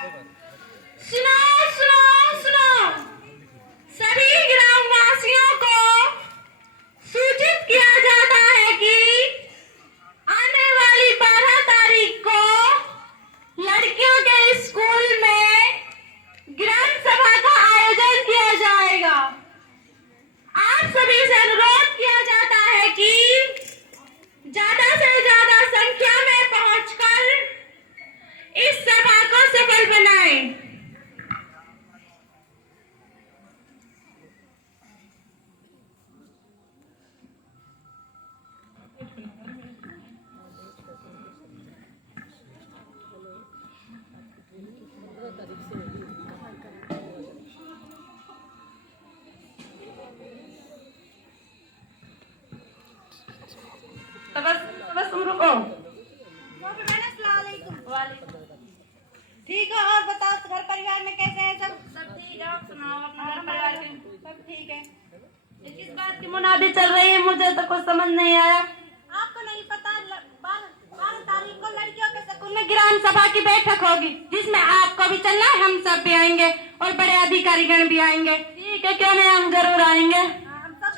सुनो सुनो सुनो, सभी ग्रामवासियों को सूचित किया जाता है कि आने वाली 12 तारीख को लड़कियों के स्कूल में ग्राम सभा का आयोजन किया जाएगा। आप सभी से अनुरोध किया जाता है कि ज्यादा से ज्यादा संख्या में पहुंचकर इस सभा को सफल बनाएं। बस रुको। ठीक है, और बताओ घर परिवार में कैसे हैं सब? सब ठीक है, आप सुनाओ अपना घर परिवार के। सब ठीक है। ये किस बात की मुनादी चल रही है, मुझे तो कुछ समझ नहीं आया। आपको नहीं पता 12 तारीख को लड़कियों के स्कूल में ग्राम सभा की बैठक होगी जिसमें आपको भी चलना है, हम सब भी आएंगे और बड़े अधिकारीगण भी आएंगे। ठीक है, क्यों नहीं, हम जरूर आएंगे। हम सब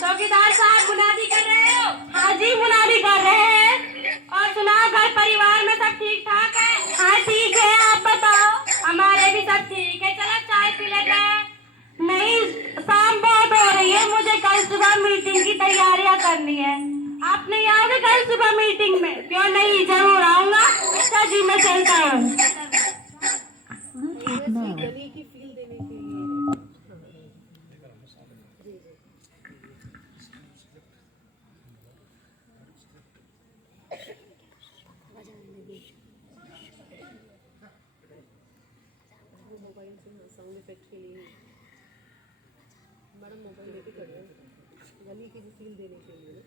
चौकीदार साहब मुनादी कर रहे हो? हाँ जी, मुनादी कर रहे हैं। और सुनाओ, घर परिवार में सब ठीक ठाक है? हाँ ठीक है, आप बताओ। हमारे भी सब ठीक है। चलो चाय पी लेते हैं। नहीं, शाम बहुत हो रही है, मुझे कल सुबह मीटिंग की तैयारियां करनी है। आप नहीं आओगे कल सुबह मीटिंग में? क्यों नहीं, जरूर आऊंगा। अच्छा जी, मैं चलता हूँ। मोबाइल से साउंड इफेक्ट के लिए मैडम मोबाइल लेके कर रहे हैं गली की फील देने के लिए।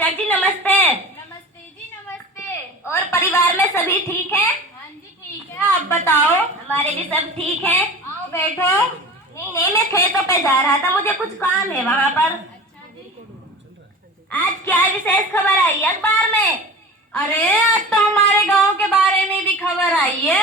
मास्टर जी नमस्ते। नमस्ते जी नमस्ते। और परिवार में सभी ठीक हैं? हाँ जी ठीक है, आप बताओ। हमारे भी सब ठीक हैं। आओ बैठो। नहीं नहीं, मैं खेतों पे जा रहा था, मुझे कुछ काम है वहाँ पर। अच्छा जी। आज क्या विशेष खबर आई है अखबार में? अरे आज तो हमारे गांव के बारे में भी खबर आई है।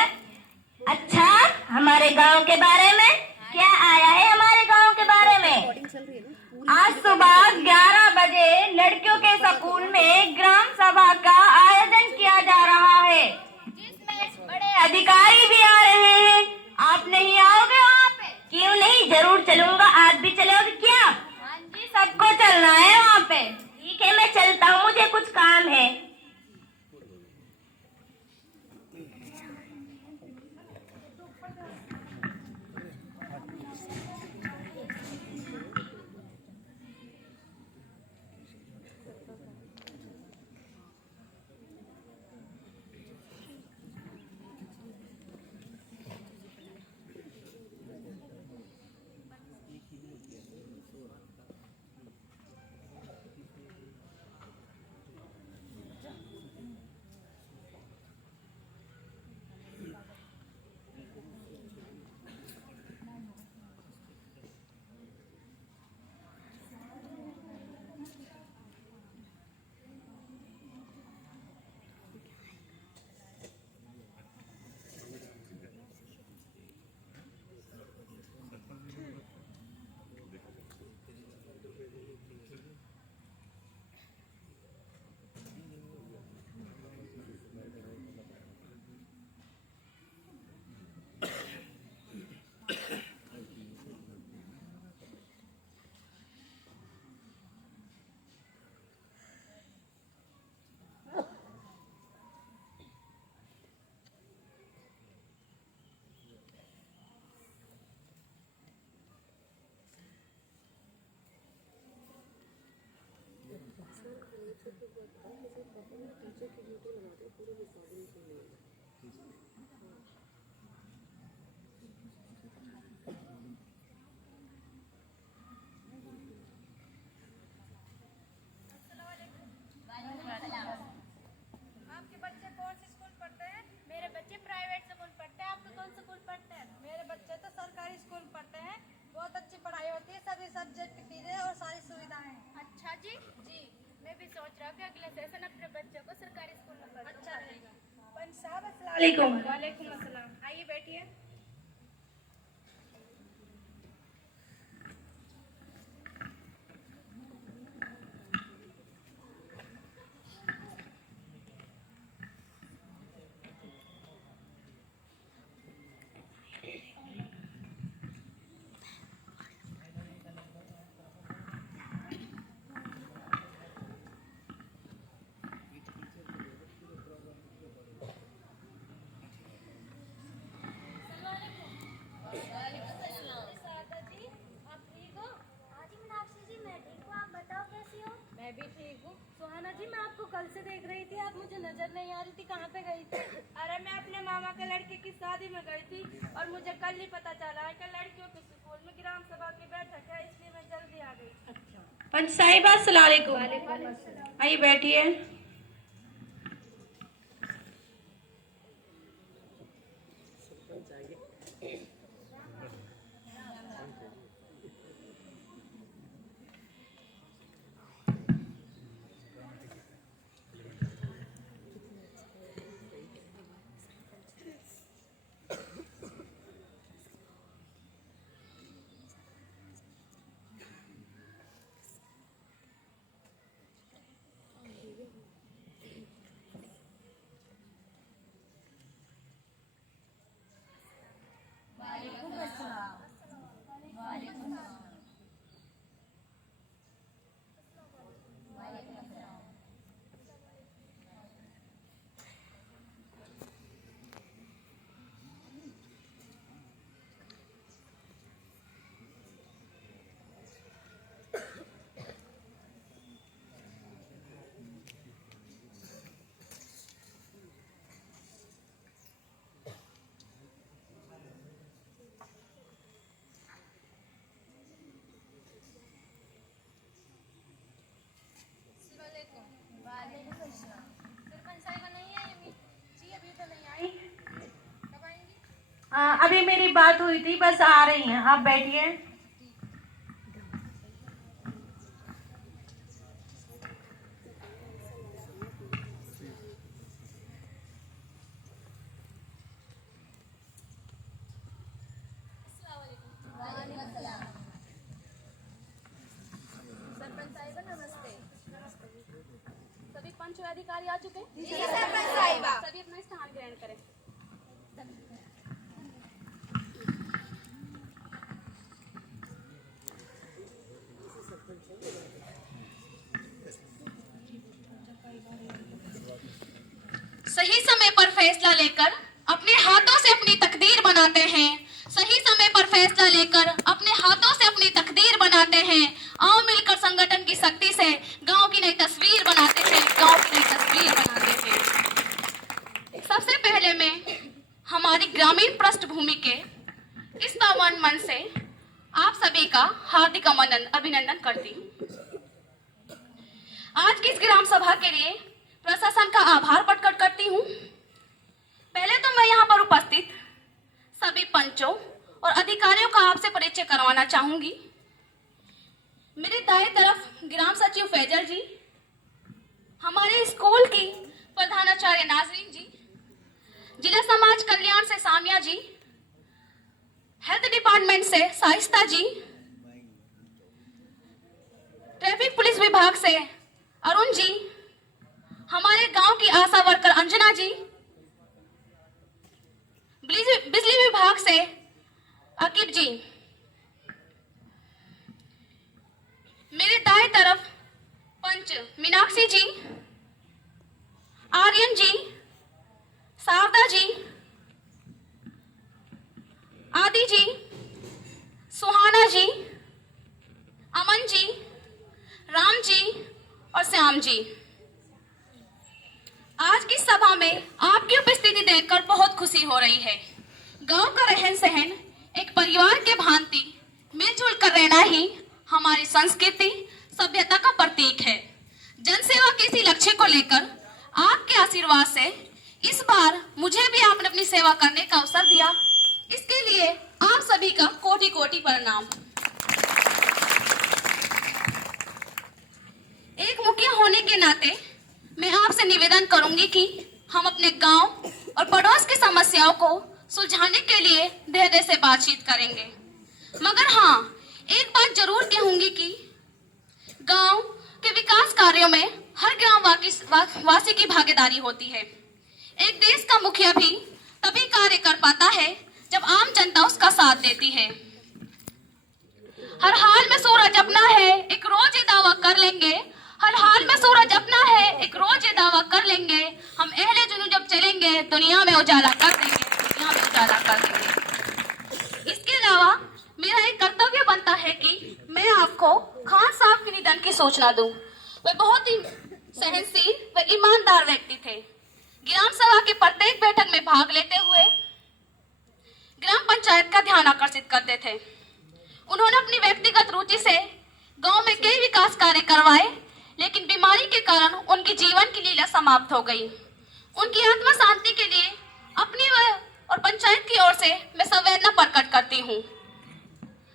अच्छा, हमारे गांव के बारे में क्या आया है? हमारे गांव के बारे में रिकॉर्डिंग चल रही है ना पूरी। आज सुबह 11 बजे लड़कियों के स्कूल में ग्राम सभा का आयोजन किया जा रहा है, जिसमें बड़े अधिकारी भी आ रहे हैं। आप नहीं आओगे वहाँ पे? क्यों नहीं, जरूर चलूंगा। आप भी चलोगे क्या? हाँ जी, सबको चलना है वहाँ पे। ठीक है, मैं चलता हूँ, मुझे कुछ काम है। टीचर की ड्यूटी लगाते पूरे रिकॉर्डिंग के लिए। आपके बच्चे कौन से स्कूल पढ़ते हैं? मेरे बच्चे प्राइवेट स्कूल पढ़ते हैं। आपके कौन से स्कूल पढ़ते हैं? मेरे बच्चे तो सरकारी स्कूल पढ़ते हैं। बहुत अच्छी पढ़ाई होती है, सभी सब्जेक्ट की टीचर और सारी सुविधाएं। अच्छा जी। जी, मैं भी सोच रहा हूँ कि अगले सेशन अपने बच्चों को सरकारी स्कूल में पढ़ाऊं। अच्छा रहेगा। पंच साहब अस्सलाम वालेकुम। वालेकुम अस्सलाम। आइए बैठिए। मैं भी ठीक हूँ। सुहाना जी, मैं आपको कल से देख रही थी, आप मुझे नजर नहीं आ रही थी, कहाँ पे गई थी? अरे मैं अपने मामा के लड़के की शादी में गई थी और मुझे कल ही पता चला है कि लड़कियों के स्कूल में ग्राम सभा की बैठक है, इसलिए मैं जल्दी आ गई। अच्छा। पंच साहिबा अस्सलाम वालेकुम। आइए बैठिए। अभी मेरी बात हुई थी, बस आ रही हैं, आप बैठिए। सरपंच साहिबा नमस्ते। सभी पंच और अधिकारी आ चुके हैं? जी सरपंच साहिबा। सभी अपना स्थान ग्रहण करें। सही समय पर फैसला लेकर अपने हाथों से अपनी तकदीर बनाते हैं। सही समय पर फैसला लेकर अपने हाथों से अपनी तकदीर बनाते हैं। आओ मिलकर संगठन की शक्ति से गांव की नई तस्वीर बनाते हैं। गांव की नई तस्वीर बनाते हैं। सबसे पहले मैं हमारी ग्रामीण पृष्ठभूमि के इस पावन मन से आप सभी का हार्दिक अभिनंदन करती हूँ। आज की इस ग्राम सभा के लिए प्रशासन का आभार प्रकट करती हूँ। पहले तो मैं यहाँ पर उपस्थित सभी पंचों और अधिकारियों का आपसे परिचय करवाना चाहूंगी। मेरे दाएं तरफ ग्राम सचिव फैजल जी, हमारे स्कूल की प्रधानाचार्य नाजरीन जी, जिला समाज कल्याण से सामिया जी, हेल्थ डिपार्टमेंट से साइस्ता जी, ट्रैफिक पुलिस विभाग से अरुण जी, हमारे गांव की आशा वर्कर अंजना जी, बिजली विभाग से अकीब जी, मेरे दाएं तरफ पंच मीनाक्षी जी, आर्यन जी, शारदा जी, आदि जी, सुहाना जी, अमन जी, राम जी और श्याम जी। आज की सभा में आपकी उपस्थिति देखकर बहुत खुशी हो रही है। गांव का रहन सहन एक परिवार के भांति मिलजुल कर रहना ही हमारी संस्कृति सभ्यता का प्रतीक है। जनसेवा के इसी लक्ष्य को लेकर आपके आशीर्वाद से इस बार मुझे भी आपने अपनी सेवा करने का अवसर दिया। इसके लिए आप सभी का कोटि कोटि प्रणाम। एक मुखिया होने के नाते मैं आपसे निवेदन करूंगी कि हम अपने गांव और पड़ोस की समस्याओं को सुलझाने के लिए धैर्य से बातचीत करेंगे। मगर हाँ, एक बात जरूर कहूंगी कि गांव के विकास कार्यों में हर ग्राम वासी की भागीदारी होती है। एक देश का मुखिया भी तभी कार्य कर पाता है जब आम जनता उसका साथ देती है। हर हाल में सूरज अपना है, एक रोज ये दावा कर लेंगे। हर हाल में सूरज अपना है, एक रोज ये दावा कर लेंगे। हम अहले जुनू जब चलेंगे दुनिया में उजाला कर देंगे, दुनिया में उजाला कर देंगे। इसके अलावा मेरा एक कर्तव्य बनता है कि मैं आपको खान साहब के निधन की सूचना दूं। वे बहुत ही सहनशील व ईमानदार व्यक्ति थे। ग्राम सभा की प्रत्येक बैठक में भाग लेते हुए ग्राम पंचायत का ध्यान आकर्षित करते थे। उन्होंने अपनी व्यक्तिगत रुचि से गांव में कई विकास कार्य करवाए, लेकिन बीमारी के कारण उनकी जीवन की लीला समाप्त हो गई। उनकी आत्मा शांति के लिए अपनी और पंचायत की ओर से मैं संवेदना प्रकट करती हूँ।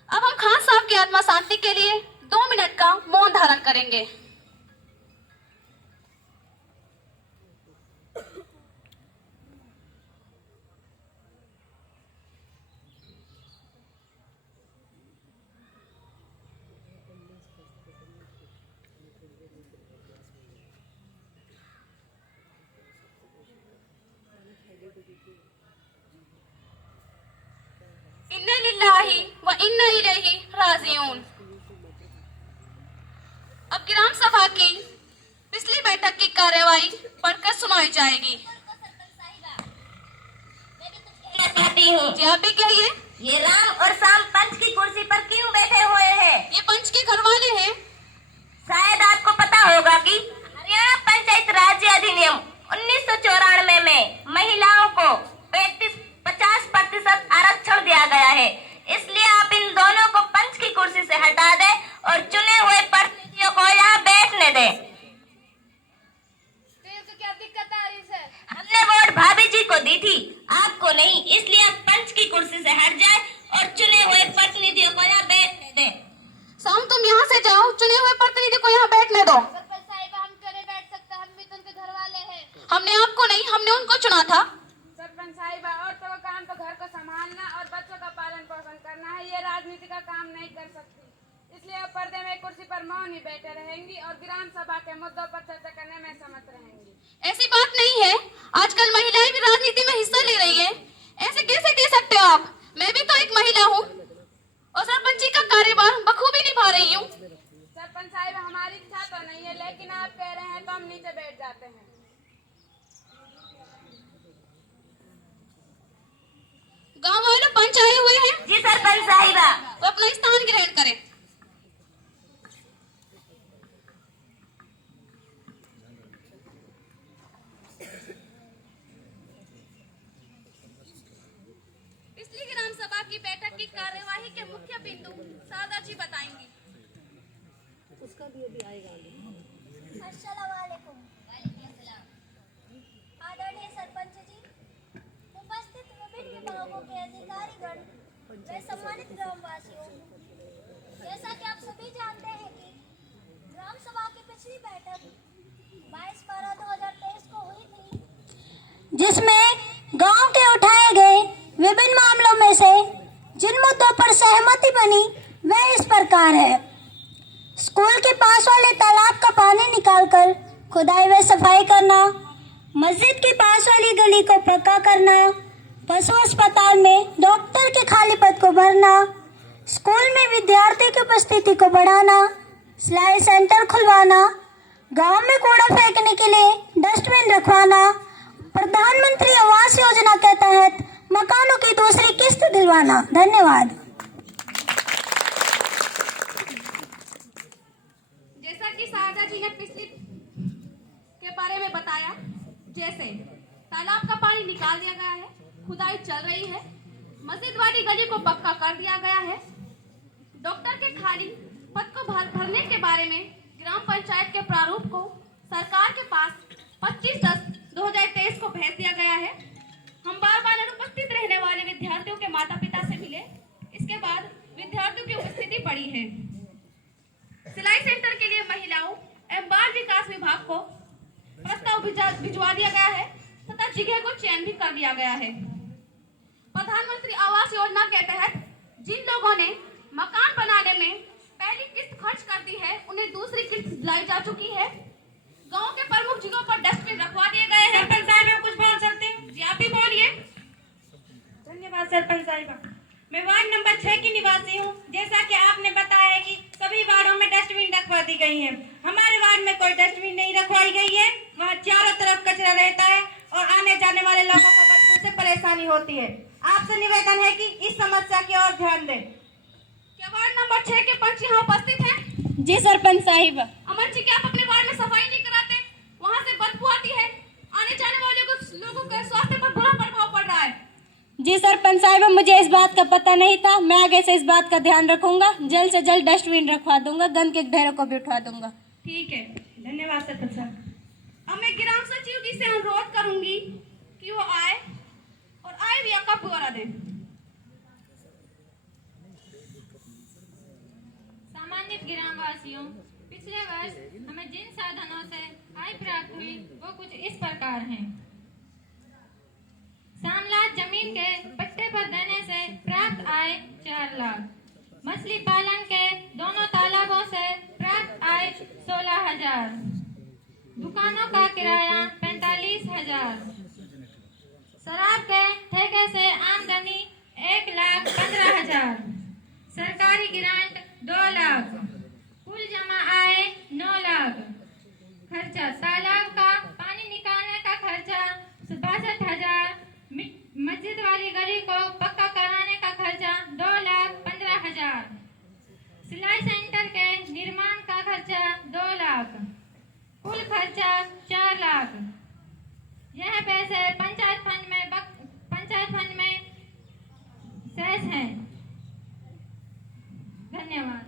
अब हम खान साहब की आत्मा शांति के लिए 2 मिनट का मौन धारण करेंगे। इन्ना लिल्लाहि व इन्ना इलैहि राजिऊन। अब ग्राम सभा की पिछली बैठक की कार्यवाही पढ़कर सुनाई जाएगी। कहती हूँ, जी आप भी कहिए। ये राम और शाम पंच की कुर्सी पर क्यों बैठे हुए हैं? ये पंच के घर वाले हैं। शायद आपको पता होगा कि हरियाणा पंचायत राज्य अधिनियम 1994 में महिलाओं को 50% आरक्षण दिया गया है। इसलिए आप इन दोनों को पंच की कुर्सी से हटा दें और चुने हुए प्रतिनिधियों को यहाँ बैठने दें। तो क्या दिक्कत आ रही है सर? हमने वोट भाभी जी को दी थी, आपको नहीं, इसलिए आप पंच की कुर्सी से से हट जाए और चुने हुए प्रतिनिधियों को यहाँ बैठने दे। शाम तुम यहाँ से जाओ, चुने हुए प्रतिनिधि को यहाँ बैठने दो। सरपंच साहिबा हम क्यों नहीं बैठ सकते, हम भी तो उनके घर वाले हैं। हमने आपको नहीं, हमने उनको चुना था। सरपंच साहिबा औरतों का काम तो घर को संभालना और बच्चों का पालन पोषण करना है, ये राजनीति का काम नहीं कर सकती। इसलिए अब पर्दे में कुर्सी पर मौन ही बैठे रहेंगी और ग्राम सभा के मुद्दों पर चर्चा करने में समर्थ रहेंगी। ऐसी बात नहीं है, आजकल महिलाएं भी राजनीति में हिस्सा ले रही है। ऐसे कैसे कह सकते हो आप? मैं भी तो एक महिला हूँ और सरपंची का कार्यभार बखूबी निभा रही हूँ। सरपंच साहिब हमारी इच्छा तो नहीं है, लेकिन आप कह रहे हैं तो हम नीचे बैठ जाते हैं। गाँव वाले पंच आए हुए हैं, जी सरपंच साहिबा। वो अपना स्थान ग्रहण करें। पिछली ग्राम सभा की बैठक की कार्यवाही के मुख्य बिंदु शारदा जी बताएंगी। उसका भी अभी आएगा। अस्सलामुअलैकुम। आदरणीय सरपंच जी, उपस्थित विभिन्न विभागों के अधिकारीगण व सम्मानित ग्रामवासियों, जैसा कि आप सभी जानते हैं कि ग्राम सभा की पिछली बैठक 22/12/2023 को हुई थी, जिसमें गांव के उठाए गए विभिन्न मामलों में से जिन मुद्दों पर सहमति बनी वह इस प्रकार है। स्कूल के पास वाले तालाब का पानी निकालकर खुदाई व सफाई करना, मस्जिद के पास वाली गली को पक्का करना, पशु अस्पताल में डॉक्टर के खाली पद को भरना, स्कूल में विद्यार्थी की उपस्थिति को बढ़ाना, सिलाई सेंटर खुलवाना, गांव में कूड़ा फेंकने के लिए डस्टबिन रखवाना, प्रधानमंत्री आवास योजना के तहत मकानों की दूसरी किस्त दिलवाना। धन्यवाद। जैसा कि शारदा जी ने पिछली के बारे में बताया, जैसे तालाब का पानी निकाल दिया गया है, खुदाई चल रही है, मस्जिद वाली गली को पक्का कर दिया गया है, डॉक्टर के खाली पद को भरने के बारे में ग्राम पंचायत के प्रारूप को सरकार के पास 25/10/2023 को भेज दिया गया है। हम बार-बार अनुपस्थित रहने वाले विद्यार्थियों के माता पिता से मिले, इसके बाद विद्यार्थियों की उपस्थिति बढ़ी है। सिलाई सेंटर के लिए महिलाओं एवं बाल विकास विभाग को प्रस्ताव भिजवा दिया गया है तथा जगह को चयन भी कर दिया गया है। प्रधानमंत्री आवास योजना के तहत जिन लोगों ने मकान बनाने में पहली किस्त खर्च कर दी है, उन्हें दूसरी किस्त दिलाई जा चुकी है। गांव के प्रमुख जगहों पर डस्टबिन रखवा दिए गए हैं। सरपंच साहिबा कुछ बोल सकते हैं? जी आप भी बोलिए। धन्यवाद सरपंच साहिबा। मैं वार्ड नंबर 6 की निवासी हूँ। जैसा कि आपने बताया कि सभी वार्डों में डस्टबिन रखवा दी गई है, हमारे वार्ड में कोई डस्टबिन नहीं रखवाई गई है। वहाँ चारों तरफ कचरा रहता है और आने जाने वाले लोगों को बदबू से परेशानी होती है। आपसे निवेदन है कि इस समस्या की ओर ध्यान दें। क्या वार्ड नंबर 6 के पंच यहाँ उपस्थित हैं? जी सरपंच साहिबा। अमन जी, क्या आप अपने वार्ड में सफाई नहीं कराते? वहाँ से बदबू आती है, आने जाने वाले लोगों के स्वास्थ्य पर बुरा प्रभाव पड़ रहा है। जी सरपंच साहिबा, मुझे इस बात का पता नहीं था। मैं आगे से इस बात का ध्यान रखूंगा, जल्द से जल्द डस्टबिन रखवा दूंगा, गंद के ढेरों को भी उठवा दूंगा। ठीक है, धन्यवाद सरपंच साहब। अब मैं ग्राम सचिव जी से अनुरोध करूंगी कि वो आए और आए भी आपका ब्यौरा दें। सम्मानित ग्रामवासियों, पिछले वर्ष हमें जिन साधनों से आय प्राप्त हुई वो कुछ इस प्रकार हैं। सामलात जमीन के पट्टे पर देने से प्राप्त आय 4 लाख, मछली पालन के दोनों तालाबों से प्राप्त आय 16,000, दुकानों का किराया 45,000, शराब के ठेके से आमदनी 1,15,000, सरकारी ग्रांट 2 लाख, कुल जमा आय 9 लाख, खर्चा तालाब का पानी निकालने का खर्चा 62,000, मस्जिद वाली गली को पक्का कराने का खर्चा 2,15,000, सिलाई सेंटर के निर्माण का खर्चा 2 लाख, कुल खर्चा 4 लाख। यह पैसे पंचायत फंड में शेष हैं। धन्यवाद।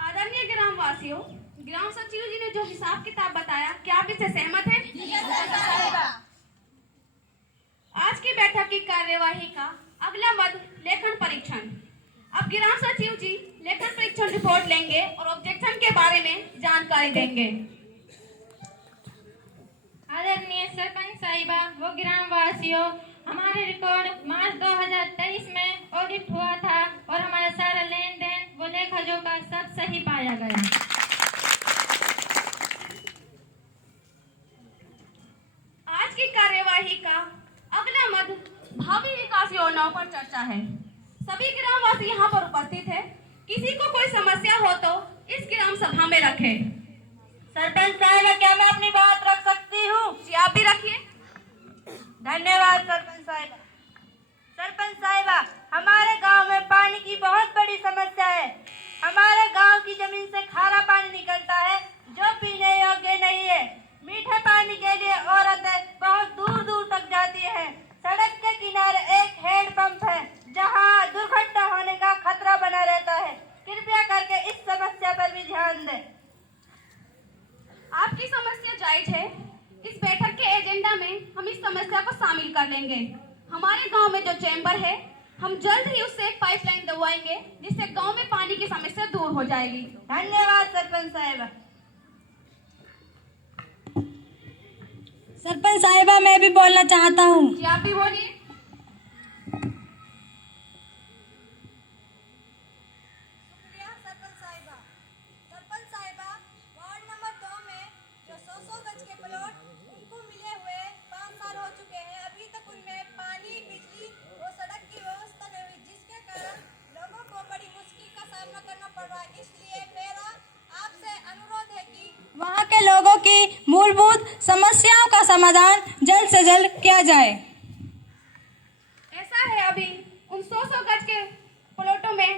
आदरणीय ग्रामवासियों, ग्राम सचिव जी ने जो हिसाब किताब बताया, क्या आप इससे सहमत हैं? आज की की बैठक की कार्यवाही का अगला मद लेखन परीक्षण। अब ग्राम सचिव जी लेखन परीक्षण रिपोर्ट लेंगे और ऑब्जेक्शन के बारे में जानकारी देंगे। आदरणीय सरपंच साहिबा व ग्राम वासियों, हमारे रिकॉर्ड मार्च 2023 में ऑडिट हुआ था और हमारा सारा लेन देन व लेखा जोखा सब सही पाया गया। आज की कार्यवाही का अगला मद भावी विकास योजनाओं पर चर्चा है। सभी ग्रामवासी यहाँ पर उपस्थित है। किसी को कोई समस्या हो तो इस ग्राम सभा में रखे। सरपंच साहिबा, क्या मैं अपनी बात रख सकती हूँ? जी आप भी रखिए। धन्यवाद सरपंच साहिबा। सरपंच साहिबा, हमारे गांव में पानी की बहुत बड़ी समस्या है। हमारे गांव की जमीन से खारा पानी निकलता है जो पीने योग्य नहीं है। मीठे पानी के लिए औरतें बहुत दूर दूर तक जाती हैं। सड़क के किनारे एक हैंडपंप है जहां दुर्घटना होने का खतरा बना रहता है। कृपया करके इस समस्या पर भी ध्यान दें। आपकी समस्या जायज है। इस बैठक के एजेंडा में हम इस समस्या को शामिल कर लेंगे। हमारे गांव में जो चैम्बर है, हम जल्द ही उससे एक पाइपलाइन दबाएंगे जिससे गांव में पानी की समस्या दूर हो जाएगी। धन्यवाद सरपंच साहिबा। सरपंच साहिबा, मैं भी बोलना चाहता हूँ। जी आप भी बोलिए। सरपंच साहिबा, वार्ड नंबर 2 में जो 100 गज के प्लॉट उनको मिले हुए 5 साल हो चुके हैं। अभी तक उनमें पानी, बिजली और सड़क की व्यवस्था नहीं हुई, जिसके कारण लोगों को बड़ी मुश्किल का सामना करना पड़ रहा है। इसलिए मेरा आपसे अनुरोध है कि वहाँ के लोगों की मूलभूत समस्याओं का समाधान जल्द से जल्द किया जाए। ऐसा है, अभी उन 100 गज के प्लॉटों में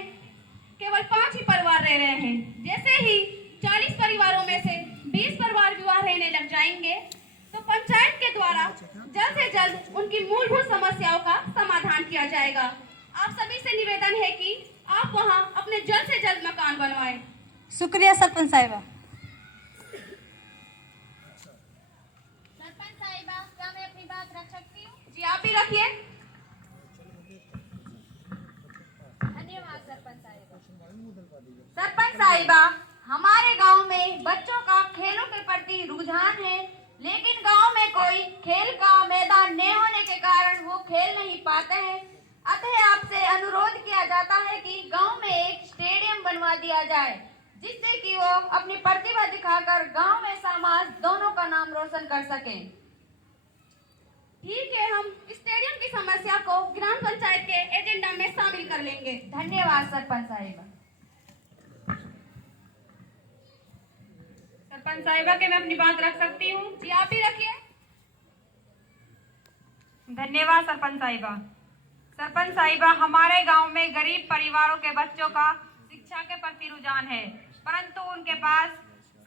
केवल 5 ही परिवार रह रहे हैं। जैसे ही 40 परिवारों में से 20 परिवार विवाह रहने लग जाएंगे तो पंचायत के द्वारा जल्द से जल्द उनकी मूलभूत समस्याओं का समाधान किया जाएगा। आप सभी से निवेदन है कि आप वहां अपने जल्द से जल्द मकान बनवाएं। शुक्रिया सरपंच साहिबा। सरपंच साहिबा, क्या मैं अपनी बात रख सकती हूँ? जी आप भी रखिए। धन्यवाद सरपंच साहिबा। सरपंच साहिबा, हमारे गांव में बच्चों का खेलों के प्रति रुझान है, लेकिन गांव में कोई खेल का मैदान न होने के कारण वो खेल नहीं पाते हैं। अतः आपसे अनुरोध किया जाता है कि गांव में एक स्टेडियम बनवा दिया जाए, जिससे कि वो अपनी प्रतिभा दिखाकर गांव में समाज दोनों का नाम रोशन कर सकें। ठीक है, हम स्टेडियम की समस्या को ग्राम पंचायत के एजेंडा में शामिल कर लेंगे। धन्यवाद सरपंच साहिबा। सरपंच साहिबा, के मैं अपनी बात रख सकती हूँ? जी आप भी रखिए। धन्यवाद सरपंच साहिबा। सरपंच साहिबा, हमारे गांव में गरीब परिवारों के बच्चों का शिक्षा के प्रति रुझान है, परंतु उनके पास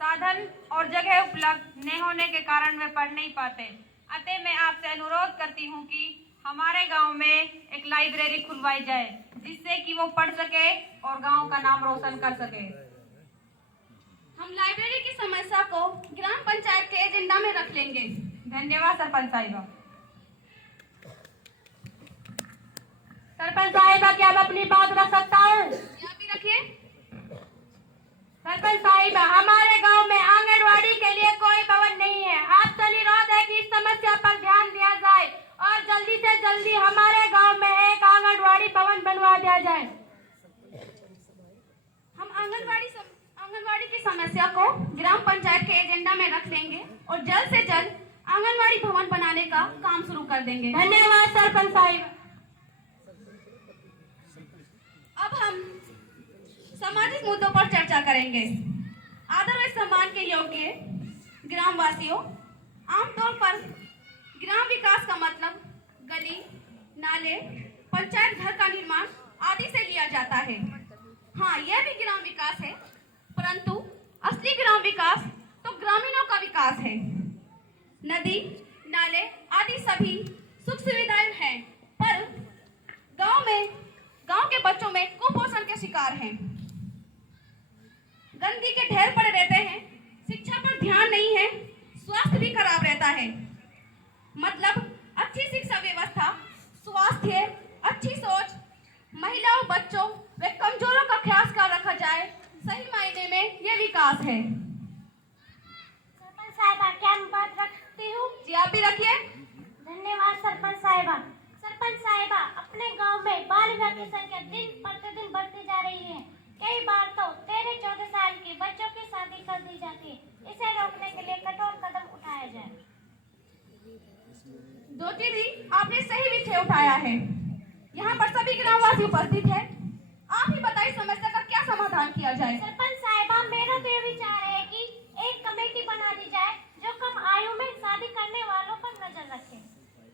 साधन और जगह उपलब्ध न होने के कारण वे पढ़ नहीं पाते। अतः मैं आपसे अनुरोध करती हूं कि हमारे गांव में एक लाइब्रेरी खुलवाई जाए, जिससे कि वो पढ़ सके और गांव का नाम रोशन कर सके। हम लाइब्रेरी की समस्या को ग्राम पंचायत के एजेंडा में रख लेंगे। धन्यवाद सरपंच साहिबा। सरपंच साहिबा, क्या मैं अपनी बात रख सकता हूँ? जी आप भी रखिए। सरपंच साहिबा, हमारे गांव में आंगनवाड़ी के लिए कोई भवन नहीं है। आपसे अनुरोध है कि इस समस्या पर ध्यान दिया जाए और जल्दी से जल्दी हमारे गांव में एक आंगनवाड़ी भवन बनवा दिया जाए। हम आंगनवाड़ी की समस्या को ग्राम पंचायत के एजेंडा में रख लेंगे और जल्द से जल्द आंगनवाड़ी भवन बनाने का काम शुरू कर देंगे। धन्यवाद सरपंच साहिबा। अब हम सामाजिक मुद्दों पर चर्चा करेंगे। आदर व सम्मान के योग्य ग्रामवासियों, आमतौर पर ग्राम विकास का मतलब गली, नाले, पंचायत घर का निर्माण आदि से लिया जाता है। हाँ, यह भी ग्राम विकास है, परंतु असली ग्राम विकास तो ग्रामीणों का विकास है। नदी, नाले आदि सभी सुख सुविधाएं हैं, पर गांव के बच्चों में कुपोषण के शिकार हैं। गंदगी के ढेर पड़े रहते हैं, शिक्षा पर ध्यान नहीं है, स्वास्थ्य भी खराब रहता है। मतलब अच्छी शिक्षा व्यवस्था है। सरपंच साहिबा, क्या मैं बात रख सकती हूँ? जी आप भी रखिए। धन्यवाद सरपंच साहिबा। सरपंच साहिबा, अपने गांव में बाल विवाह की संख्या दिन प्रतिदिन बढ़ती जा रही है। कई बार तो 13-14 साल के बच्चों की शादी कर दी जाती है। इसे रोकने के लिए कठोर कदम उठाया जाए। ज्योति जी, आपने सही विषय उठाया है। यहाँ पर सभी ग्रामवासी उपस्थित हैं। आप ही बताइए समस्या का क्या समाधान किया जाए। सरपंच साहिबा, मेरा तो ये विचार है कि एक कमेटी बना दी जाए जो कम आयु में शादी करने वालों पर नजर रखे।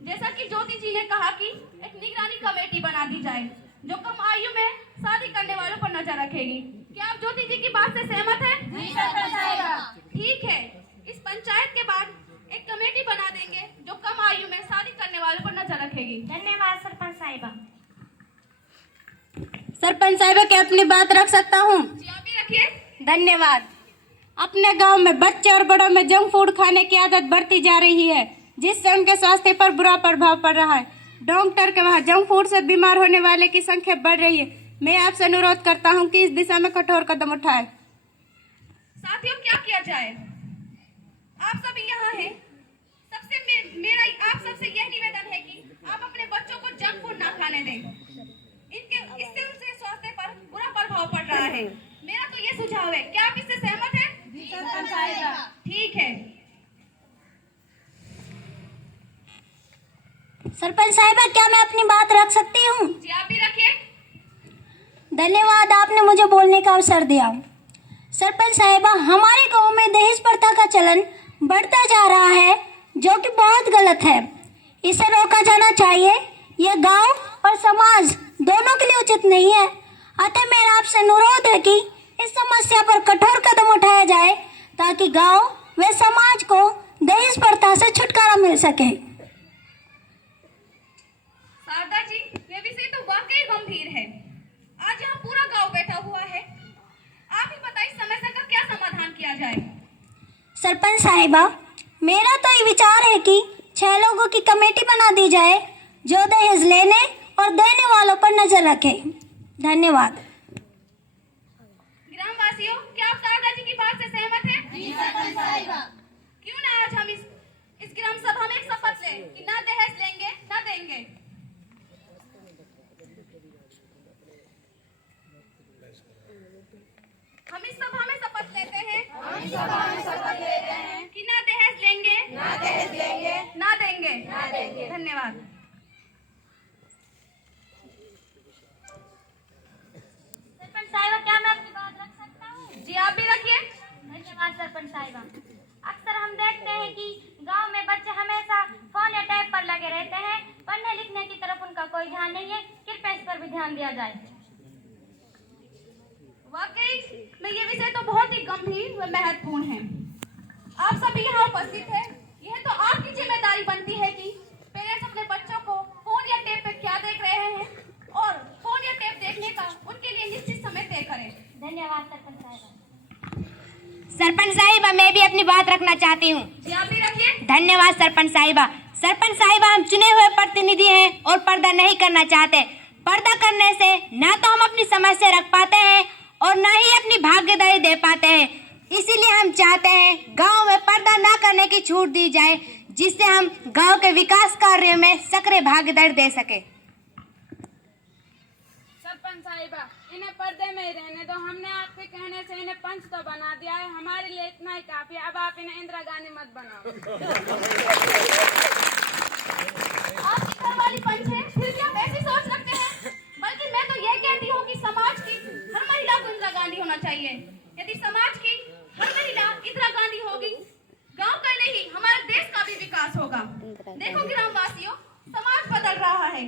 जैसा कि ज्योति जी ने कहा कि एक निगरानी कमेटी बना दी जाए जो कम आयु में शादी करने वालों पर नजर रखेगी। क्या आप ज्योति जी की बात से सहमत हैं? जी सरपंच साहिबा। ठीक है, इस पंचायत के बाद एक कमेटी बना देंगे जो कम आयु में शादी करने वालों पर नजर रखेगी। धन्यवाद सरपंच साहिबा। सरपंच साहिबा, क्या अपनी बात रख सकता हूँ? जी आप भी रखिए। धन्यवाद। अपने गांव में बच्चे और बड़ों में जंक फूड खाने की आदत बढ़ती जा रही है, जिससे उनके स्वास्थ्य पर बुरा प्रभाव पड़ रहा है। डॉक्टर के वहाँ जंक फूड से बीमार होने वाले की संख्या बढ़ रही है। मैं आपसे अनुरोध करता हूँ कि इस दिशा में कठोर कदम उठाएं। साथियों, क्या किया जाए? आप सभी यहाँ हैं। मेरा आप सबसे यह निवेदन है कि आप अपने बच्चों को जंक फूड ना खाने दें। इससे उनके स्वास्थ्य पर बुरा प्रभाव पड़ रहा है। मेरा तो ये सुझाव है, क्या आप इससे सहमत हैं? जी सरपंच साहिबा। ठीक है। सरपंच साहिबा, क्या मैं अपनी बात रख सकती हूँ? जी आप भी रखिए। धन्यवाद, आपने मुझे बोलने का अवसर दिया। सरपंच साहिबा, हमारे गांव में दहेज प्रथा का चलन बढ़ता जा रहा है, जो कि बहुत गलत है। इसे रोका जाना चाहिए। यह गांव और समाज दोनों के लिए उचित नहीं है। अतः मेरा आपसे अनुरोध है कि इस समस्या पर कठोर कदम उठाया जाए ताकि गांव व समाज को दहेज प्रथा से छुटकारा मिल सके। शारदा जी, ये विषय तो वाकई गंभीर है। आज यहाँ पूरा गांव बैठा हुआ है। आप ही बताइए समस्या का क्या समाधान किया जाए। सरपंच साहिबा, मेरा तो ये विचार है कि 6 लोगों की कमेटी बना दी जाए जो दहेज लेने और देने वालों पर नजर रखे। धन्यवाद। ग्रामवासियों, क्या आप शारदा जी की बात से सहमत हैं? जी सरपंच साहिबा। क्यों ना आज हम इस ग्राम सभा में एक शपथ लें कि ना दहेज लेंगे ना देंगे। हम इस सभा में शपथ लेते हैं कि ना दहेज लेंगे ना देंगे। धन्यवाद। सरपंच साहिबा, क्या मैं अपनी बात रख सकता हूँ? जी आप भी रखिए। धन्यवाद सरपंच साहिबा। अक्सर हम देखते हैं कि गांव में बच्चे हमेशा फोन या टैब पर लगे रहते हैं। पढ़ने लिखने की तरफ उनका कोई ध्यान नहीं है। कृपया इस पर भी ध्यान दिया जाए। वाकई में ये विषय तो बहुत ही गंभीर व महत्वपूर्ण है। आप सभी यहाँ उपस्थित हैं। यह तो आपकी जिम्मेदारी बनती है कि पेरेंट्स अपने बच्चों को फोन या टेप पे क्या देख रहे हैं और फोन या टेप देखने का उनके लिए निश्चित समय तय करें। धन्यवाद सरपंच साहिबा। सरपंच साहिबा, मैं भी अपनी बात रखना चाहती हूँ। जी आप भी रखिए। धन्यवाद सरपंच साहिबा। सरपंच साहिबा, हम चुने हुए प्रतिनिधि हैं और पर्दा नहीं करना चाहते। पर्दा करने से ना तो हम अपनी समस्या रख पाते हैं और ना ही अपनी भागीदारी दे पाते हैं। इसीलिए हम चाहते हैं गांव में पर्दा ना करने की छूट दी जाए, जिससे हम गांव के विकास कार्यों में सक्रिय भागीदारी दे सके। सरपंच साहिबा, इन्हें पर्दे में ही रहने दो। हमने आपके कहने से इन्हें पंच तो बना दिया है, हमारे लिए इतना ही काफी है। अब आप इन्हें इंदिरा गांधी मत बनाओ। आपकी घर वाली पंच है, फिर भी आप ऐसी सोच रखते हैं। बल्कि मैं तो यह कहती हूँ कि समाज की हर महिला को इंदिरा गांधी होना चाहिए। यदि समाज की हर महिला इंदिरा गांधी होगी, गांव का नहीं हमारे देश का भी विकास होगा। देखो ग्रामवासियों, समाज बदल रहा है,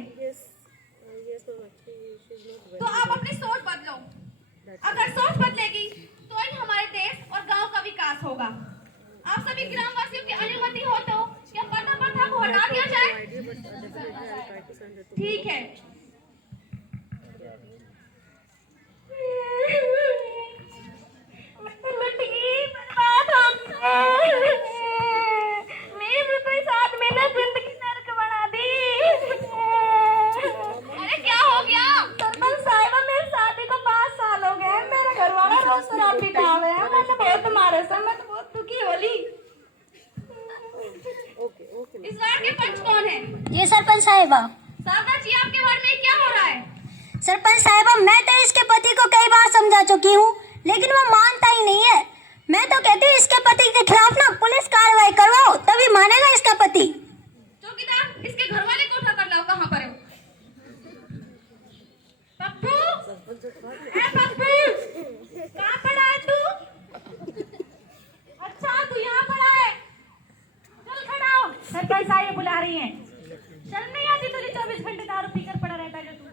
तो आप अपनी सोच बदलो। अगर सोच बदलेगी तो ही हमारे देश और गांव का विकास होगा। आप सभी ग्रामवासियों की अनुमति हो तो क्या पर्दा प्रथा को हटा दिया जाए? ठीक है। मेरे तो 7 महीने जिंदगी नर्क बना दी। अरे क्या हो गया? सरपंच साहिबा, मेरी शादी को 5 साल हो गए। मेरा घर वाला रोज शराब पीता है। मैंने बहुत साहिबा। शारदा जी, आपके वार्ड में क्या हो रहा है? सरपंच साहिबा, मैं तो इसके पति को कई बार समझा चुकी हूँ, लेकिन वो मानता ही नहीं है। मैं तो कहती हूँ इसके पति के खिलाफ ना पुलिस कार्रवाई करवाओ, तभी मानेगा इसका पति। चौकीदार, इसके घर वाले को उठा कर लाओ। कहाँ पर है? पप्पू, ए पप्पू, कहाँ पड़ा है तू? अच्छा, तू यहाँ पड़ा है। चल खड़ा हो। सरपंच साहिब बुला रही हैं। शर्म नहीं आती तुझे? 24 घंटे दारू पीकर पड़ा रहता है जो तू।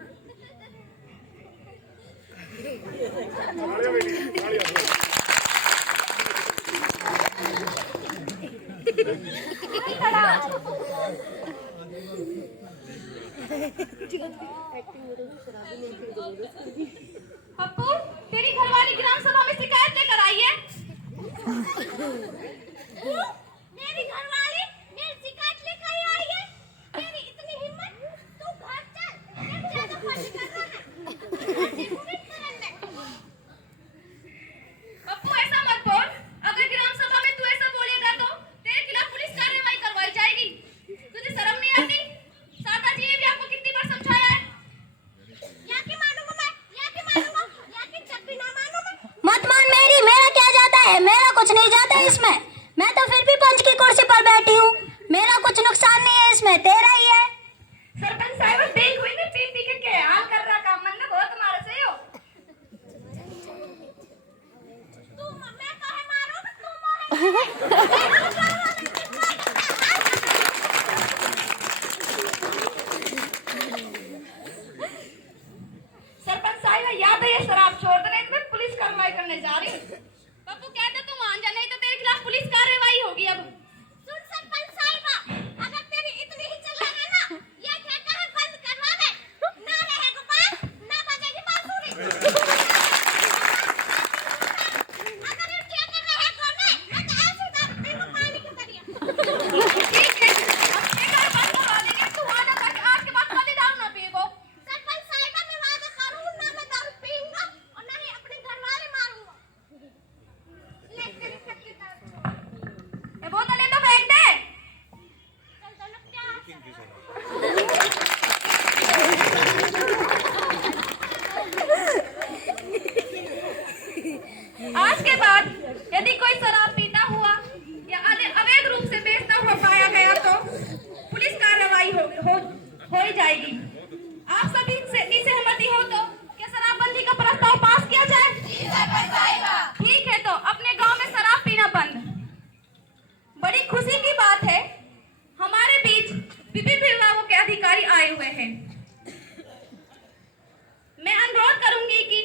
पप्पू, तेरी घरवाली ग्राम सभा में शिकायत लेकर आई है। मेरी घरवाली मेरी शिकायत लेकर आई है? तेरी इतनी हिम्मत, तू घर चल, क्या ज्यादा फर्जी कर रहा है। पप्पू, ऐसा मत बोल। अगर ग्राम सभा में तू ऐसा बोलेगा तो तेरे खिलाफ पुलिस कार्रवाई करवाई जाएगी। तुझे शर्म नहीं आती? शारदा जी ने भी आपको कितनी बार समझाया है? मत मान मेरी, मेरा क्या जाता है? मेरा कुछ नहीं जाता है इसमें। मैं तो फिर भी पंच की कुर्सी पर बैठी हूँ, मेरा कुछ नुकसान नहीं है इसमें, तेरा ही है। सरपंच साहब, देख हुई ना पी पी के हाल कर रहा काम मन बहुत तुम्हारे से हो। तू मैं काहे मारूं? तू सरपंच साहब, याद है ये शराब छोड़ देने में पुलिस कार्रवाई करने जा रही। पप्पू, कहते तू मान जा, नहीं तो तेरे खिलाफ पुलिस कार्रवाई होगी। अब सुन सरपंच साहिबा, अगर तेरी इतनी ही चल है ना, ये ठेका है बंद करवा दे। ना रहे गोपाल, ना बजेगी बांसुरी। अगर ये ठेके में है कोने, मैं तो ऐसे दारू पीऊं पानी की तरह। ठीक है, अब ये घर बंद करवा देंगे। तू वादा कर कि आज के बाद कभी दारू ना पिएगो। सरपंच साहिबा, मैं वादा करूं ना मैं दारू पीऊंगा और ना ही अपने घर वाले मारूंगा। ले तेरी शक्ति दारू। ये बोतलें तो फेंक दे। चल चल क्या आज के बाद यदि कोई शराब पीता हुआ या अवैध रूप से बेचता हुआ पाया गया तो पुलिस कार्रवाई हो ही जाएगी। आप सभी से सहमति हो तो क्या शराबबंदी का प्रस्ताव पास किया जाए? ठीक है, तो अपने गांव में शराब पीना बंद। बड़ी खुशी की बात है, हमारे बीच विभिन्न विभागों के अधिकारी आए हुए हैं। मैं अनुरोध करूंगी कि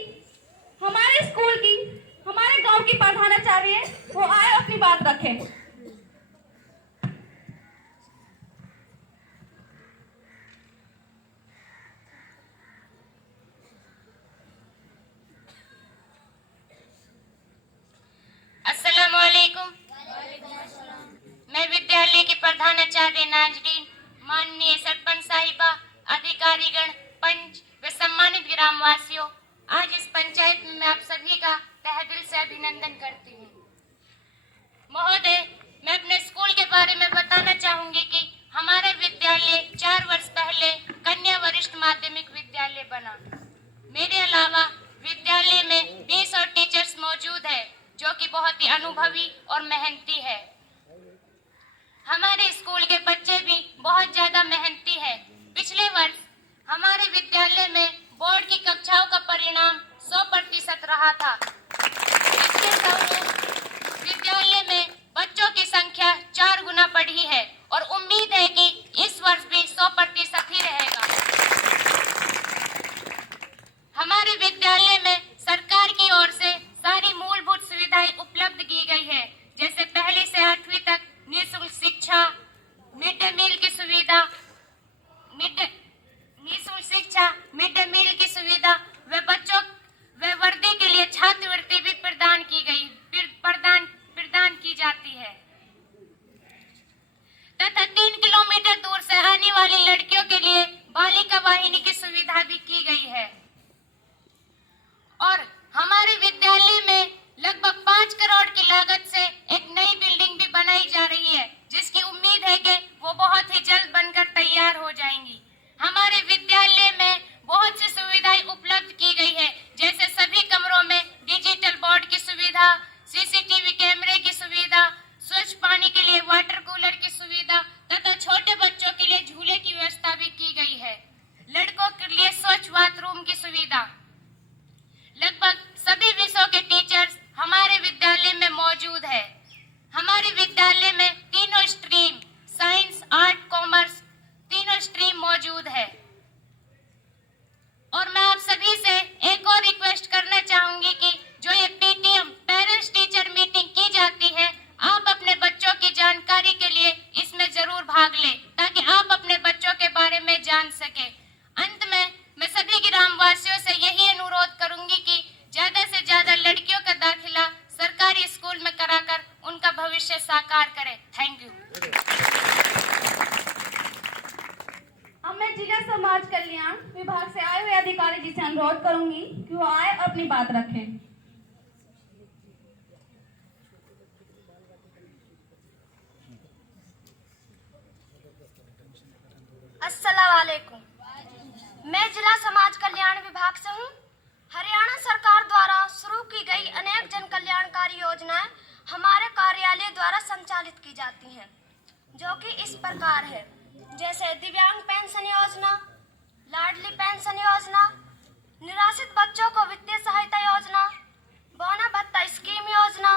हमारे स्कूल की, हमारे गांव की प्रधानाचार्य वो आए अपनी बात रखें। अस्सलामुअलैकुम। मैं विद्यालय की प्रधानाचार्य नाजरीन, माननीय सरपंच साहिबा, अधिकारीगण, पंच व सम्मानित ग्रामवासियों, आज इस पंचायत में मैं आप सभी का तहे दिल से अभिनंदन करती हूँ। महोदय, मैं अपने स्कूल के बारे में बताना चाहूंगी कि हमारा विद्यालय 4 वर्ष पहले कन्या वरिष्ठ माध्यमिक विद्यालय बना। मेरे अलावा विद्यालय में 20 और टीचर्स मौजूद है जो कि बहुत ही अनुभवी और मेहनती है। हमारे स्कूल के बच्चे भी बहुत ज्यादा मेहनती है। पिछले वर्ष हमारे विद्यालय में बोर्ड की कक्षाओं का परिणाम 100% रहा था। इसके स्वरूप विद्यालय में बच्चों की संख्या 4 गुना बढ़ी है और उम्मीद है कि इस वर्ष भी 100% ही रहेगा। हमारे विद्यालय में सरकार की ओर से सारी मूलभूत सुविधाएं उपलब्ध की गई है, जैसे पहली से 8वीं तक निःशुल्क शिक्षा, मिड डे मील की सुविधा, विभाग से आए हुए अधिकारी जी से अनुरोध करूंगी कि वो आए और अपनी बात रखें। अस्सलाम वालेकुम। मैं जिला समाज कल्याण विभाग से हूँ। हरियाणा सरकार द्वारा शुरू की गई अनेक जन कल्याणकारी योजनाएं हमारे कार्यालय द्वारा संचालित की जाती हैं, जो कि इस प्रकार है, जैसे दिव्यांग पेंशन योजना, लाडली पेंशन योजना, निराश्रित बच्चों को वित्तीय सहायता योजना, बोना भत्ता स्कीम योजना,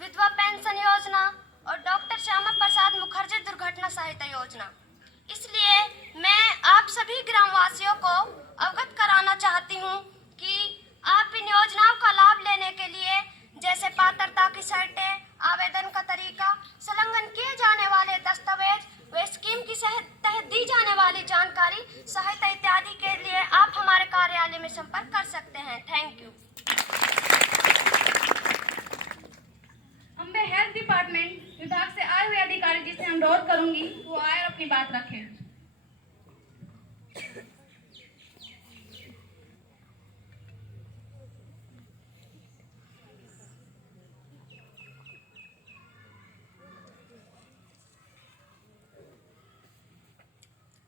विधवा पेंशन योजना और डॉक्टर श्यामा प्रसाद मुखर्जी दुर्घटना सहायता योजना। इसलिए मैं आप सभी ग्रामवासियों को अवगत कराना चाहती हूँ कि आप इन योजनाओं का लाभ लेने के लिए जैसे पात्रता की शर्तें, आवेदन का तरीका, संलग्न किए जाने वाले दस्तावेज व स्कीम की तहत दी जाने वाली जानकारी, सहायता इत्यादि के लिए आप हमारे कार्यालय में संपर्क कर सकते हैं। Thank you. Ambe health department विभाग से आए हुए अधिकारी जी से अनुरोध करूंगी वो आए और अपनी बात रखें।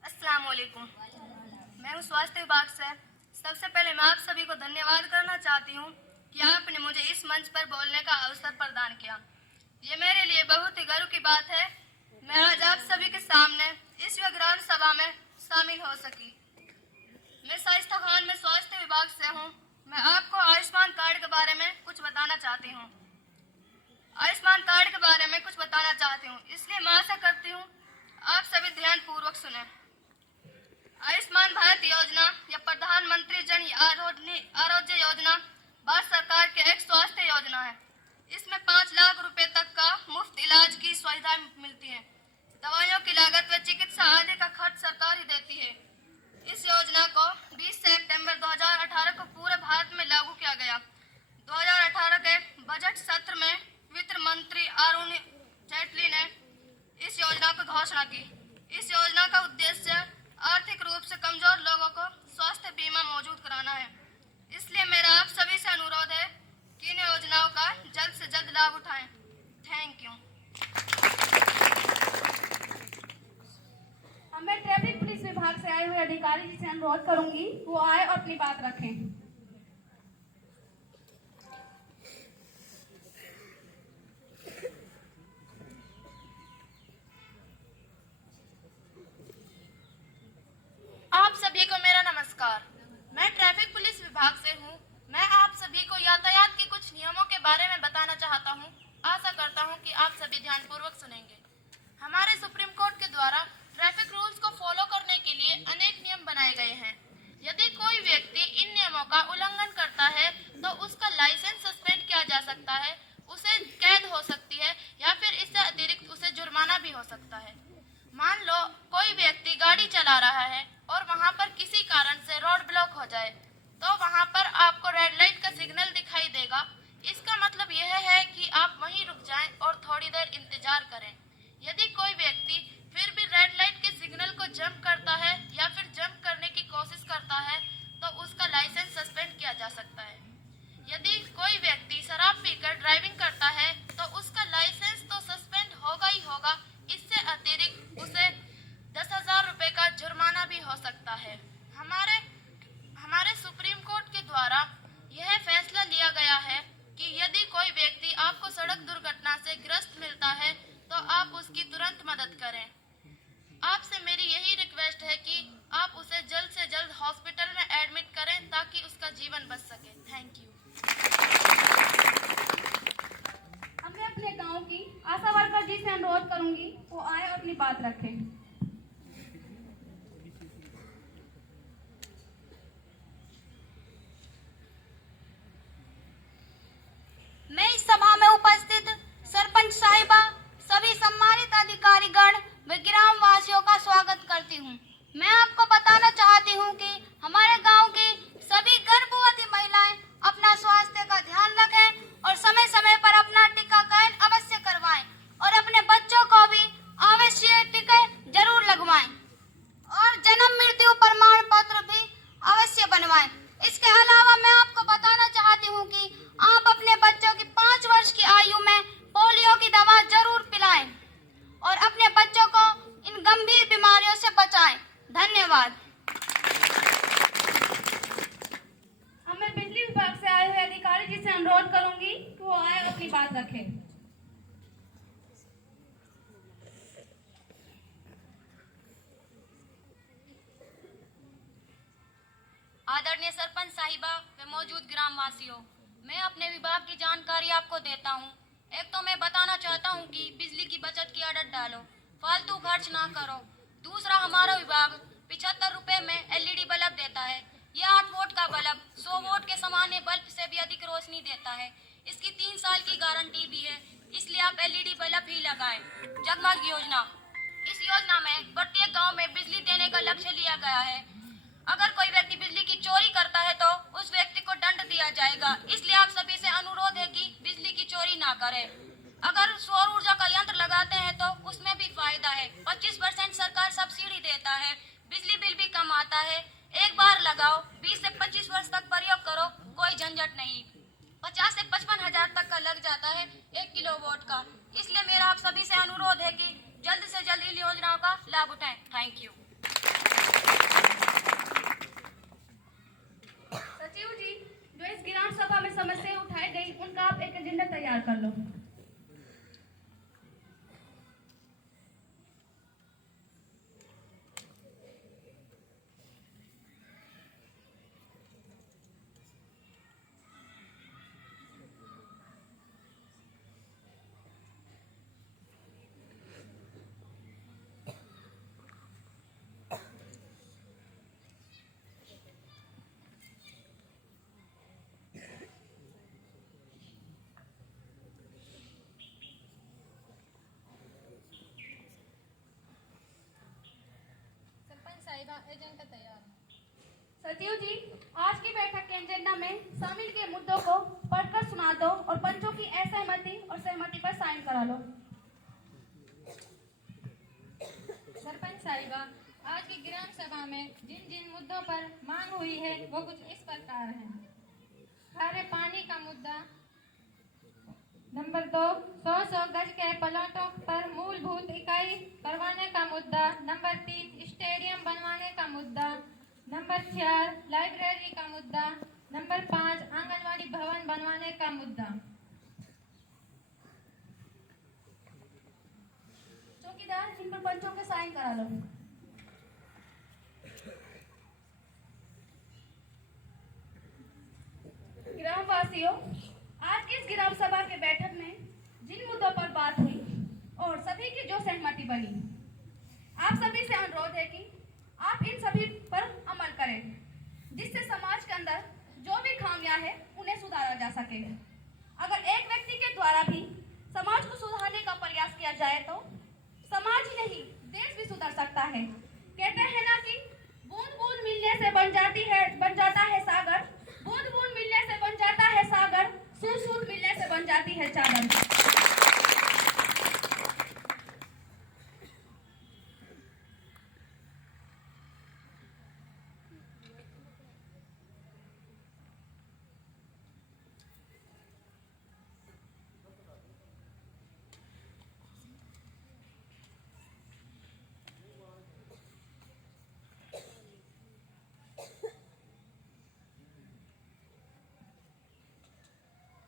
अस्सलाम वालेकुम। मैं हूँ स्वास्थ्य विभाग से। सबसे पहले मैं आप सभी को धन्यवाद करना चाहती हूँ कि आपने मुझे इस मंच पर बोलने का अवसर प्रदान किया। ये मेरे लिए बहुत ही गर्व की बात है। मैं आज आप सभी के सामने इस ग्राम सभा में शामिल हो सकी। मैं शाइस्ता खान में स्वास्थ्य विभाग से हूँ। मैं आपको आयुष्मान कार्ड के बारे में कुछ बताना चाहती हूँ। आयुष्मान कार्ड के बारे में कुछ बताना चाहती हूँ, इसलिए मैं आशा करती हूँ आप सभी ध्यान पूर्वक सुने। आयुष्मान भारत योजना या प्रधानमंत्री जन आरोग्य योजना भारत सरकार की एक स्वास्थ्य योजना है। इसमें 5 लाख रुपए तक का मुफ्त इलाज की सुविधा मिलती है। दवाइयों की लागत व चिकित्सा आदि का खर्च सरकार ही देती है। इस योजना को 20 सितंबर 2018 को पूरे भारत में लागू किया गया। 2018 के बजट सत्र में वित्त मंत्री अरुण जेटली ने इस योजना की घोषणा की। इस योजना का उद्देश्य आर्थिक रूप से कमजोर लोगों को स्वास्थ्य बीमा मौजूद कराना है। इसलिए मेरा आप सभी से अनुरोध है कि इन योजनाओं का जल्द से जल्द लाभ उठाएं। Thank you. अब मैं ट्रैफिक पुलिस विभाग से आए हुए अधिकारी जी से अनुरोध करूंगी वो आए और अपनी बात रखें। आप सभी को मेरा नमस्कार। मैं ट्रैफिक पुलिस विभाग से हूँ। मैं आप सभी को यातायात के कुछ नियमों के बारे में बताना चाहता हूँ। आशा करता हूँ कि आप सभी ध्यानपूर्वक सुनेंगे। हमारे सुप्रीम कोर्ट के द्वारा ट्रैफिक रूल्स को फॉलो करने के लिए अनेक नियम बनाए गए हैं। यदि कोई व्यक्ति इन नियमों का उल्लंघन करता है तो उसका लाइसेंस सस्पेंड किया जा सकता है, उसे कैद हो सकती है या फिर इससे अतिरिक्त उसे जुर्माना भी हो सकता है। मान लो कोई व्यक्ति गाड़ी चला रहा है और वहां पर किसी कारण से रोड ब्लॉक हो जाए तो वहां पर आपको रेड लाइट का सिग्नल दिखाई देगा। इसका मतलब यह है कि आप वहीं रुक जाएं और थोड़ी देर इंतजार करें। यदि कोई व्यक्ति फिर भी रेड लाइट के सिग्नल को जंप करता है या फिर जंप करने की कोशिश करता है तो उसका लाइसेंस सस्पेंड किया जा सकता है। यदि कोई व्यक्ति शराब पीकर ड्राइविंग करता है तो उसका लाइसेंस तो सस्पेंड होगा ही होगा, इससे अतिरिक्त उसे 10,000 रुपए का जुर्माना भी हो सकता है। हमारे सुप्रीम कोर्ट के द्वारा यह फैसला लिया गया है कि यदि कोई व्यक्ति आपको सड़क दुर्घटना से ग्रस्त मिलता है तो आप उसकी तुरंत मदद करें। आपसे मेरी यही रिक्वेस्ट है कि आप उसे जल्द से जल्द हॉस्पिटल में एडमिट करें ताकि उसका जीवन बच सके। Thank you. अब मैं अपने गांव की आशा वर्कर जी से अनुरोध करूंगी वो आए और अपनी बात रखें। मैं इस सभा में उपस्थित सरपंच साहिबा, सभी सम्मानित अधिकारीगण व ग्राम वासियों का स्वागत करती हूँ। मैं आपको बताना चाहती हूँ कि अपनी बात रखें। आदरणीय सरपंच साहिबा व मौजूद ग्रामवासियों, मैं अपने विभाग की जानकारी आपको देता हूँ। एक तो मैं बताना चाहता हूँ कि बिजली की बचत की आदत डालो, फालतू खर्च ना करो। दूसरा, हमारा विभाग 75 रुपए में एलईडी बल्ब देता है। यह 8 वोल्ट का बल्ब 100 वोल्ट के सामान्य बल्ब से भी अधिक रोशनी देता है। इसकी 3 साल की गारंटी भी है, इसलिए आप एलईडी बल्ब ही लगाएं। जगमग योजना, इस योजना में प्रत्येक गाँव में बिजली देने का लक्ष्य लिया गया है। अगर कोई व्यक्ति बिजली की चोरी करता है तो उस व्यक्ति को दंड दिया जाएगा, इसलिए आप सभी से अनुरोध है कि बिजली की चोरी ना करें। अगर सौर ऊर्जा का यंत्र लगाते हैं तो उसमें भी फायदा है। 25% सरकार सब्सिडी देता है, बिजली बिल भी कम आता है। एक बार लगाओ, 20 से 25 वर्ष तक प्रयोग करो, कोई झंझट नहीं। 50 से 55 हजार तक का लग जाता है 1 किलोवाट का। इसलिए मेरा आप सभी से अनुरोध है कि जल्द से जल्द इन योजनाओं का लाभ उठाएं। Thank you. सचिव जी, जो इस ग्राम सभा में समस्याएं उठाई गई उनका आप एक एजेंडा तैयार कर लो। एजेंडा तैयार। सचिव जी, आज की बैठक के एजेंडा में शामिल के मुद्दों को पढ़कर सुना दो और पंचों की असहमति और सहमति पर साइन करा लो। सरपंच साहिबा, आज की ग्राम सभा में जिन जिन मुद्दों पर मांग हुई है वो कुछ इस प्रकार है। खारे पानी का मुद्दा। नंबर 2, 100 गज के प्लॉटों पर मूलभूत इकाई करवाने का मुद्दा। नंबर 3, स्टेडियम बनवाने का मुद्दा। नंबर 4, लाइब्रेरी का मुद्दा। नंबर 5, आंगनवाड़ी भवन बनवाने का मुद्दा। चौकीदार, इन पर पंचों के साइन करा लो। ग्रामवासियों, आज की इस ग्राम सभा के बैठक में जिन मुद्दों पर बात हुई और सभी की जो सहमति बनी, आप सभी से अनुरोध है कि आप इन सभी पर अमल करें, जिससे समाज के अंदर जो भी खामियां हैं उन्हें सुधारा जा सके। अगर एक व्यक्ति के द्वारा भी समाज को सुधारने का प्रयास किया जाए तो समाज ही नहीं देश भी सुधर सकता है। कहते हैं ना कि बूंद बूंद मिलने से बन जाता है सागर, बूंद बूंद मिलने से बन जाता है सागर, सूत सूत मिलने से बन जाती है चादर।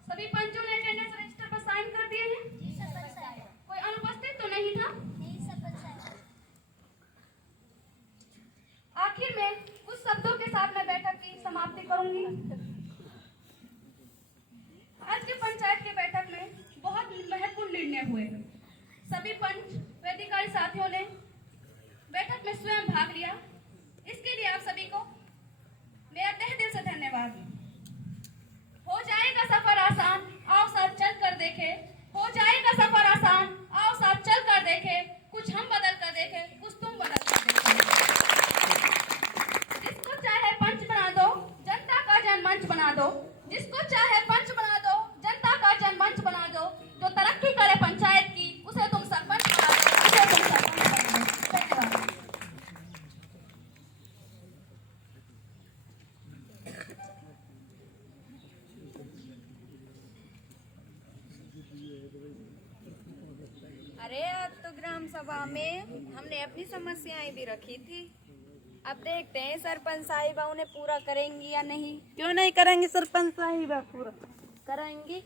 सभी पंचों ने अटेंडेंस रजिस्टर पर साइन कर दिए हैं? कोई अनुपस्थित तो नहीं था? आखिर में कुछ शब्दों के साथ मैं बैठक की समाप्ति करूंगी। आज के पंचायत की बैठक में बहुत महत्वपूर्ण निर्णय हुए। सभी पंच व अधिकारी साथियों ने बैठक में स्वयं भाग लिया। इसके लिए आप सभी को मेरा तहे दिल से धन्यवाद। हो जाएगा सफर आसान, आओ साथ चल कर देखें। हो जाएगा सफर आसान, आओ साथ चल कर देखें। कुछ हम बदल कर देखें, कुछ तुम बदल कर देखें। जिसको चाहे पंच बना दो, जनता का जनमंच बना दो। जिसको चाहे पंच बना दो, जनता का जनमंच बना दो। जो तरक्की करे पंचायत की, उसे तुम सरपंच बना दो, उसे तुम सरपंच बना दो। धन्यवाद। अरे आज तो ग्राम सभा में हमने अपनी समस्याएं भी रखी थी। अब देखते हैं सरपंच साहिबा उन्हें पूरा करेंगी या नहीं। क्यों नहीं करेंगे सरपंच साहिबा? पूरा करेंगी।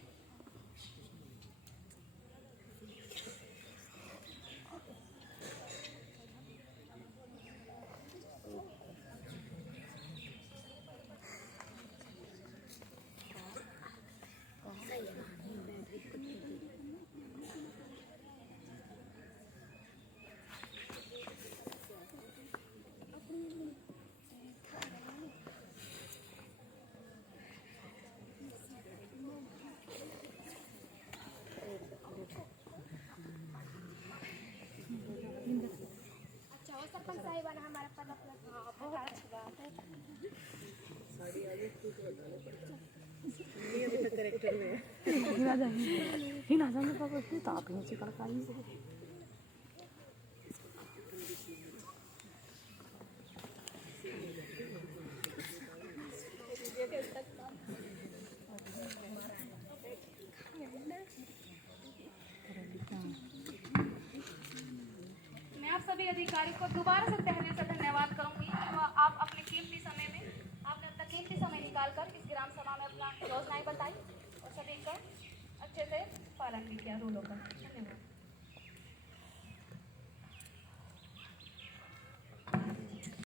हिना जाने पापा तो आप ही से कड़काई मैं आप सभी अधिकारी को दोबारा से तहे दिल से धन्यवाद करूंगी कि आप अपने कीमती समय में आपने अपना कीमती समय निकालकर इस ग्राम सभा में अपना योजनाएं बताई और सभी का अच्छे से पालन भी किया रूलों का।